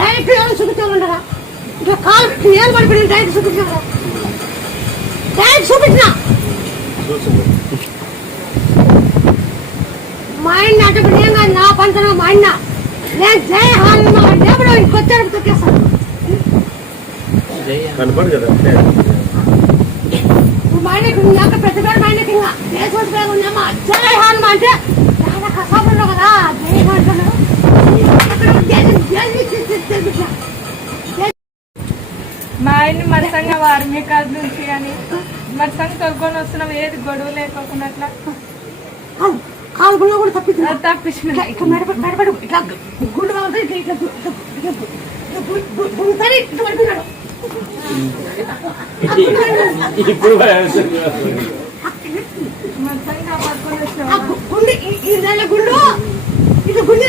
direct చూపించాలంటారా ఇట్లా కాలు ఏం పడిపోయి డైరెక్ట్ చూపించాను డైరెక్ట్ చూపించిన మా ఆయన అటు ఏం కాదు నా పంతన మా ఆయన నేను జై హాన్ అంటే ఇంకొచ్చారు తొక్కేస్తాను మా ఆయనకి నాకు పెద్ద పేరు మా ఆయనకి ఇంకా దేశవంత పేరు ఉందమ్మా జై హాన్ అంటే కసాపులో కదా జై హాన్ మా ఆయన్ని మరసంగా వారమే కాదు నుంచి కానీ మరసంగా తొలుకొని వస్తున్నాం ఏది గొడవ లేకోకుండా అట్లా కాలుగులో కూడా తప్పించిన తప్పించిన ఇట్లా మెడపడి ఇట్లా గుండు కావాలి ఇట్లా ఇట్లా పడిపోయినాడు మరసంగా పడుకొని వచ్చిన గుండు ఈ నెల గుండు ఇది గుండె